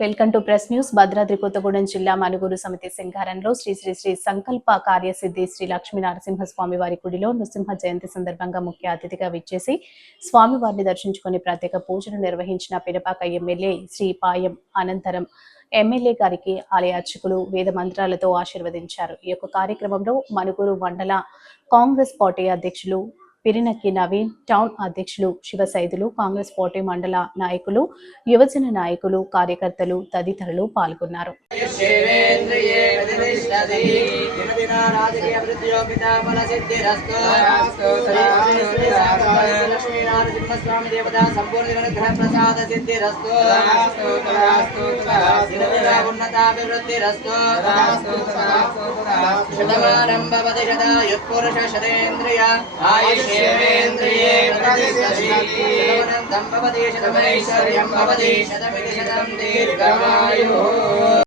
Welcome to press news. Bhadradri Kothagudem జిల్లా మనుగూరు సమితి సింగారంలో శ్రీ శ్రీ శ్రీ సంకల్ప కార్యసిద్ధి శ్రీ లక్ష్మీ నరసింహస్వామి వారి గుడిలో నృసింహ జయంతి సందర్భంగా ముఖ్య అతిథిగా విచ్చేసి స్వామివారిని దర్శించుకుని ప్రత్యేక పూజలు నిర్వహించిన పినపాక ఎమ్మెల్యే శ్రీ పాయం అనంతరం ఎమ్మెల్యే గారికి ఆలయ అర్చకులు వేద మంత్రాలతో ఆశీర్వదించారు. ఈ యొక్క కార్యక్రమంలో మనుగూరు మండల కాంగ్రెస్ పార్టీ అధ్యక్షులు పిరినక్కి నవీన్, టౌన్ అధ్యక్షులు శివసైదులు, కాంగ్రెస్ పార్టీ మండల నాయకులు, యువజన నాయకులు, కార్యకర్తలు తదితరులు పాల్గొన్నారు. देवेन्द्रिये प्रतिष्ठति शतमनं भवति शतमैश्वर्यं भवति शतमिति शतं दीर्घायुः।